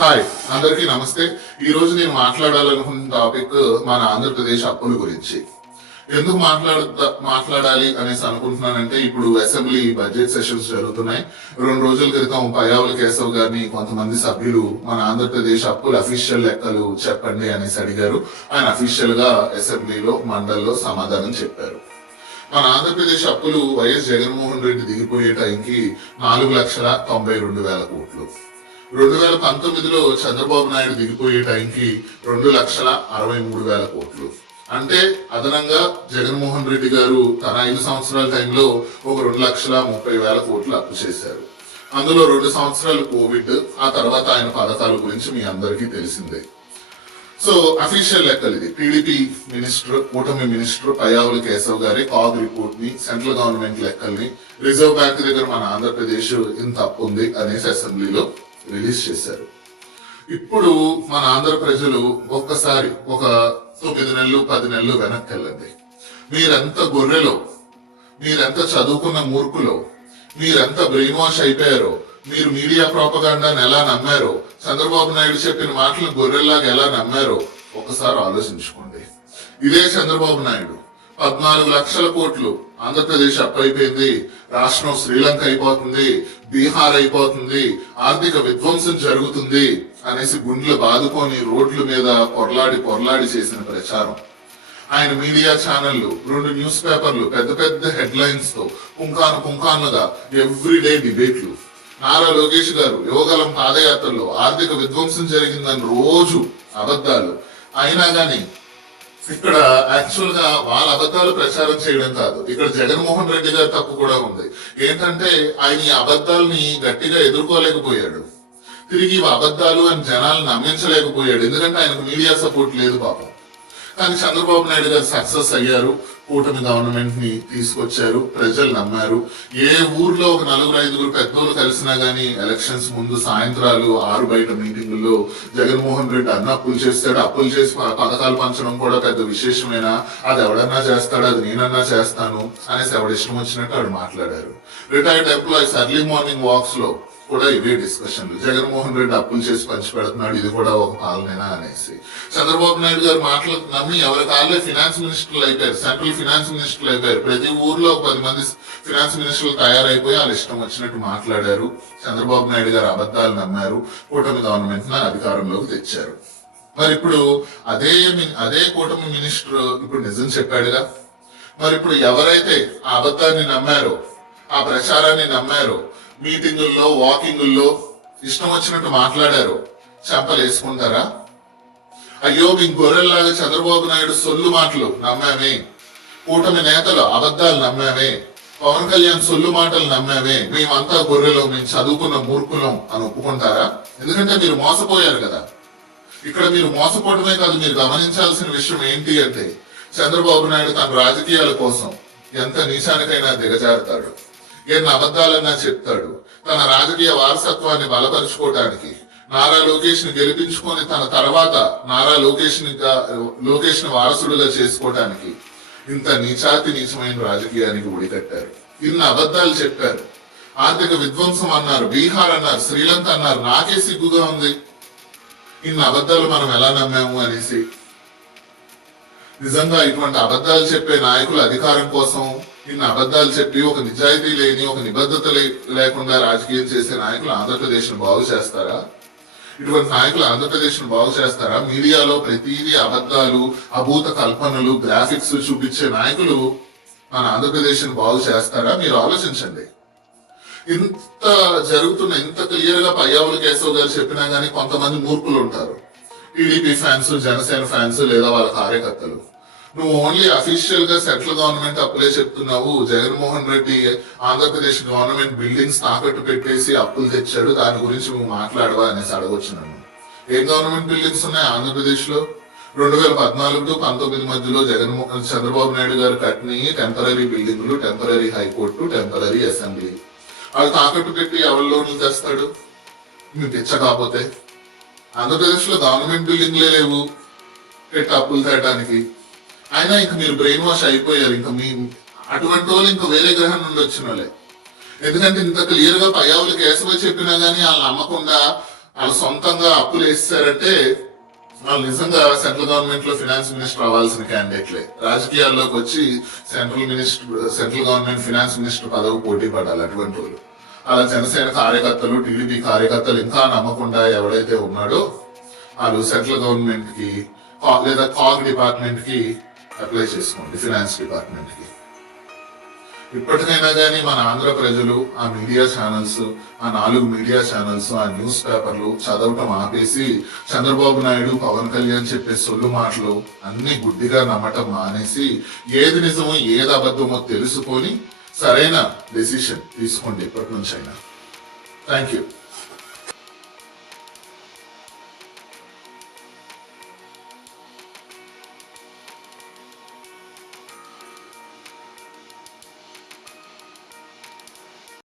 Hi, అందరికీ నమస్తే. ఈ రోజు నేను మాట్లాడాలనుకున్న టాపిక్ మన ఆంధ్రప్రదేశ్ అప్పుల గురించి. ఎందుకు మాట్లాడాలి అనేసి అనుకుంటున్నానంటే, ఇప్పుడు అసెంబ్లీ బడ్జెట్ సెషన్స్ జరుగుతున్నాయి. 2 రోజుల క్రితం పయ్యావుల కేశవ్ గారిని కొంతమంది సభ్యులు మన ఆంధ్రప్రదేశ్ అప్పుల అఫీషియల్ లెక్కలు చెప్పండి అనేసి అడిగారు. ఆయన అఫీషియల్ గా అసెంబ్లీలో మండలిలో సమాధానం చెప్పారు. మన ఆంధ్రప్రదేశ్ అప్పులు వైఎస్ జగన్మోహన్ రెడ్డి దిగిపోయే టైంకి 4,92,000 కోట్లు. 2019లో చంద్రబాబు నాయుడు దిగిపోయే టైంకి 2,63,000 కోట్లు. అంటే అదనంగా జగన్మోహన్ రెడ్డి గారు తన 5 సంవత్సరాల టైంలో ఒక 2,30,000 కోట్లు అప్పు చేశారు. అందులో 2 సంవత్సరాలు కోవిడ్, ఆ తర్వాత ఆయన పథకాల గురించి మీ అందరికీ తెలిసిందే. సో అఫీషియల్ లెక్కలు ఇది. టీడీపీ మినిస్టర్, కూటమి మినిస్టర్ పయ్యావుల కేశవ్ గారి కాగ్ రిపోర్ట్ ని, సెంట్రల్ గవర్నమెంట్ లెక్కల్ని, రిజర్వ్ బ్యాంక్ దగ్గర మన ఆంధ్రప్రదేశ్ ఇంత అప్పు ఉంది అనేసి అసెంబ్లీలో రిలీజ్ చేశారు. ఇప్పుడు మన ఆంధ్ర ప్రజలు ఒక్కసారి ఒక 9 నెలలు 10 నెలలు వెనక్కి వెళ్ళండి. మీరెంత గొర్రెలో, మీరెంత చదువుకున్న మూర్ఖులో, మీరెంత బ్రెయిన్ వాష్ అయిపోయారో, మీరు మీడియా ప్రోపగాండాన్ని ఎలా నమ్మారో, చంద్రబాబు నాయుడు చెప్పిన మాటలు గొర్రెల్లాగా ఎలా నమ్మారో ఒక్కసారి ఆలోచించుకోండి. ఇదే చంద్రబాబు నాయుడు 14 లక్షల కోట్లు ఆంధ్రప్రదేశ్ అప్పు అయిపోయింది, రాష్ట్రం శ్రీలంక అయిపోతుంది, బీహార్ అయిపోతుంది, ఆర్థిక విధ్వంసం జరుగుతుంది అనేసి గుండెలు బాదుకొని రోడ్ల మీద పొరలాడి చేసిన ప్రచారం. ఆయన మీడియా ఛానళ్లు, 2 న్యూస్ పేపర్లు, పెద్ద పెద్ద హెడ్లైన్స్ తో పుంకానుగా ఎవ్రీడే డిబేట్లు. నారా లోకేష్ గారు యువగలం పాదయాత్రలో ఆర్థిక విధ్వంసం జరిగిందని రోజు అబద్ధాలు. అయినా గాని ఇక్కడ యాక్చువల్ గా వాళ్ళ అబద్ధాలు ప్రచారం చేయడం కాదు, ఇక్కడ జగన్మోహన్ రెడ్డి గారి తప్పు కూడా ఉంది. ఏంటంటే ఆయన ఈ అబద్ధాలని గట్టిగా ఎదుర్కోలేకపోయాడు, తిరిగి అబద్ధాలు అని జనాలను నమ్మించలేకపోయాడు. ఎందుకంటే ఆయనకు మీడియా సపోర్ట్ లేదు పాపం. కానీ చంద్రబాబు నాయుడు గారు సక్సెస్ అయ్యారు, కూటమి గవర్నమెంట్ ని తీసుకొచ్చారు, ప్రజలు నమ్మారు. ఏ ఊర్లో ఒక 4-5 పెద్దోళ్ళు కలిసినా గానీ ఎలక్షన్స్ ముందు సాయంత్రాలు 6 బయట మీటింగుల్లో జగన్మోహన్ రెడ్డి అప్పులు చేస్తాడు, అప్పులు చేసి పథకాలు పంచడం కూడా పెద్ద విశేషమేనా, అది ఎవడన్నా చేస్తాడు, అది నేనన్నా చేస్తాను అనేసి ఎవడిష్టం వచ్చినట్టు ఆవిడ మాట్లాడారు. Retired employees early morning wax లో కూడా ఇవే డిస్కషన్లు. జగన్మోహన్ రెడ్డి అప్పులు చేసి పంచి పెడుతున్నాడు, ఇది కూడా ఒక పాలనేనా అనేసి. చంద్రబాబు నాయుడు గారు మాటలు నమ్మి ఎవరి కాళ్ళే ఫినాన్స్ మినిస్టర్లు అయిపోయారు, సెంట్రల్ ఫినాన్స్ మినిస్టర్లు అయిపోయారు. ప్రతి ఊర్లో 10 మంది ఫినాన్స్ మినిస్టర్లు తయారైపోయి వాళ్ళు ఇష్టం వచ్చినట్టు మాట్లాడారు. చంద్రబాబు నాయుడు గారు అబద్ధాలు నమ్మారు, కూటమి గవర్నమెంట్ ని అధికారంలోకి తెచ్చారు. మరి ఇప్పుడు అదే కూటమి మినిస్టర్ ఇప్పుడు నిజం చెప్పాడుగా. మరి ఇప్పుడు ఎవరైతే ఆ అబద్ధాన్ని నమ్మారో, ఆ ప్రచారాన్ని నమ్మారో, మీటింగుల్లో వాకింగుల్లో ఇష్టం వచ్చినట్టు మాట్లాడారు, చెంపలు వేసుకుంటారా? అయ్యో మీ గొర్రెల్లాగా చంద్రబాబు నాయుడు సొల్లు మాటలు నమ్మామే, కూటమి నేతలు అబద్ధాలు నమ్మామే, పవన్ కళ్యాణ్ సొల్లు మాటలు నమ్మామే, మేమంతా గొర్రెలు, మేము చదువుకున్న మూర్ఖులం అని ఒప్పుకుంటారా? ఎందుకంటే మీరు మోసపోయారు కదా. ఇక్కడ మీరు మోసపోవడమే కాదు, మీరు గమనించాల్సిన విషయం ఏంటి అంటే, చంద్రబాబు నాయుడు తన రాజకీయాల కోసం ఎంత నీచానికైనా దిగజారుతాడు, ఎన్ని అబద్ధాలన్నా చెప్తాడు. తన రాజకీయ వారసత్వాన్ని బలపరుచుకోవడానికి, నారా లోకేష్ ని గెలిపించుకొని తన తర్వాత నారా లోకేష్ ని వారసుడుగా చేసుకోవడానికి ఇంత నీచమైన రాజకీయానికి ఒడికట్టారు. ఇన్ని అబద్ధాలు చెప్పారు. ఆర్థిక విధ్వంసం అన్నారు, బీహార్ అన్నారు, శ్రీలంక అన్నారు. నాకే సిగ్గుగా ఉంది ఇన్ని అబద్ధాలు మనం ఎలా నమ్మాము అనేసి. నిజంగా ఇటువంటి అబద్ధాలు చెప్పే నాయకులు అధికారం కోసం ఇన్ని అబద్ధాలు చెప్పి ఒక నిజాయితీ లేని, ఒక నిబద్ధత లేకుండా రాజకీయం చేసే నాయకులు ఆంధ్రప్రదేశ్ ను బాగు చేస్తారా? ఇటువంటి నాయకులు ఆంధ్రప్రదేశ్ ను బాగు చేస్తారా? మీడియాలో ప్రతిదీ అబద్ధాలు, అభూత కల్పనలు, గ్రాఫిక్స్ చూపించే నాయకులు మన ఆంధ్రప్రదేశ్ ను బాగు చేస్తారా? మీరు ఆలోచించండి. ఇంత జరుగుతున్న, ఇంత క్లియర్ గా పయ్యావుల కేశవ్ గారు చెప్పినా గానీ కొంతమంది మూర్ఖులు ఉంటారు, టీడీపీ ఫ్యాన్స్, జనసేన ఫ్యాన్స్ లేదా వాళ్ళ కార్యకర్తలు. నువ్వు ఓన్లీ అఫీషియల్ గా సెంట్రల్ గవర్నమెంట్ అప్పులే చెప్తున్నావు, జగన్మోహన్ రెడ్డి ఆంధ్రప్రదేశ్ గవర్నమెంట్ బిల్డింగ్స్ తాకట్టు పెట్టేసి అప్పులు తెచ్చాడు, దాని గురించి నువ్వు మాట్లాడవా అనేసి అడగొచ్చు నన్ను. ఏం గవర్నమెంట్ బిల్డింగ్స్ ఉన్నాయి ఆంధ్రప్రదేశ్ లో? 2014-19 మధ్యలో చంద్రబాబు నాయుడు గారు కట్టిన టెంపరీ బిల్డింగ్లు, టెంపరీ హైకోర్టు, టెంపరీ అసెంబ్లీ, అవి తాకట్టు పెట్టి ఎవరి లోన్లు తెస్తాడు? మీకు తెచ్చ కాకపోతే. ఆంధ్రప్రదేశ్ లో గవర్నమెంట్ బిల్డింగ్లే లేవు పెట్టి అప్పులు తేయడానికి. అయినా ఇంక మీరు బ్రెయిన్ వాష్ అయిపోయారు. ఇంకా మీ అటువంటి వాళ్ళు ఇంకా వేరే గ్రహం నుండి వచ్చిన వాళ్ళే. ఎందుకంటే ఇంత క్లియర్ గా పయ్యావులకి కేశవ చెప్పినా గానీ వాళ్ళు నమ్మకుండా వాళ్ళు సొంతంగా అప్పులు వేస్తారంటే వాళ్ళు నిజంగా సెంట్రల్ గవర్నమెంట్ లో ఫినాన్స్ మినిస్టర్ అవ్వాల్సిన క్యాండిడేట్లే. రాజకీయాల్లోకి వచ్చి సెంట్రల్ గవర్నమెంట్ ఫినాన్స్ మినిస్టర్ పదవి పోటీ పడాలి అటువంటి వాళ్ళు. అలా జనసేన కార్యకర్తలు, టీడీపీ కార్యకర్తలు ఇంకా నమ్మకుండా ఎవడైతే ఉన్నాడో వాళ్ళు సెంట్రల్ గవర్నమెంట్ కి లేదా కాగ్ డిపార్ట్మెంట్ కి అప్లై చేసుకోండి, ఫినాన్స్ డిపార్ట్మెంట్ కి. ఇప్పటికైనా కానీ మన ఆంధ్ర ప్రజలు ఆ మీడియా ఛానల్స్, ఆ 4 మీడియా ఛానల్స్, ఆ న్యూస్ పేపర్లు చదవటం ఆపేసి చంద్రబాబు నాయుడు, పవన్ కళ్యాణ్ చెప్పే సొల్లు మాటలు అన్ని గుడ్డిగా నమ్మటం మానేసి ఏది నిజమో ఏది అబద్ధమో తెలుసుకొని సరైన డెసిషన్ తీసుకోండి ఇప్పటి నుంచి అయినా. Thank you.